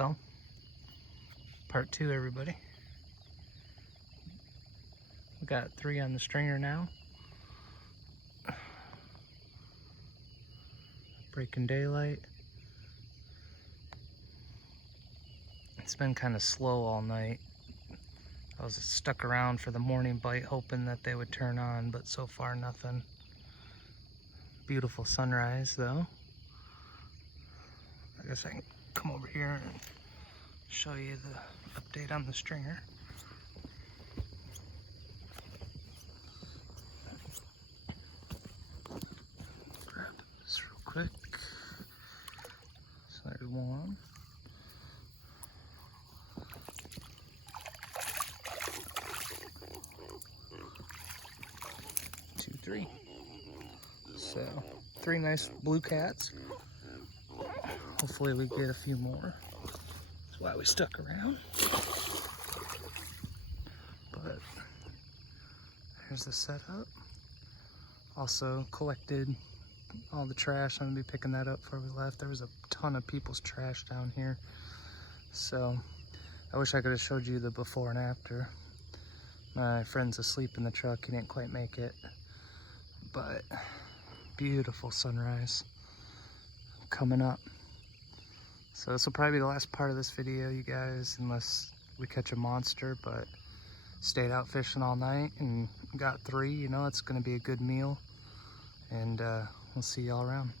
Well, part 2, everybody. We got 3 on the stringer now. Breaking daylight. It's been kind of slow all night. I was stuck around for the morning bite hoping that they would turn on, but so far nothing. Beautiful sunrise though. I guess I can come over here and show you the update on the stringer. Grab this real quick. So there's one. Two, three. So 3 nice blue cats. Hopefully we get a few more. That's why we stuck around. But here's the setup. Also collected all the trash. I'm gonna be picking that up before we left. There was a ton of people's trash down here. So I wish I could have showed you the before and after. My friend's asleep in the truck. He didn't quite make it. But beautiful sunrise coming up. So this will probably be the last part of this video, you guys, unless we catch a monster, but stayed out fishing all night and got 3, you know, it's gonna be a good meal. And we'll see y'all around.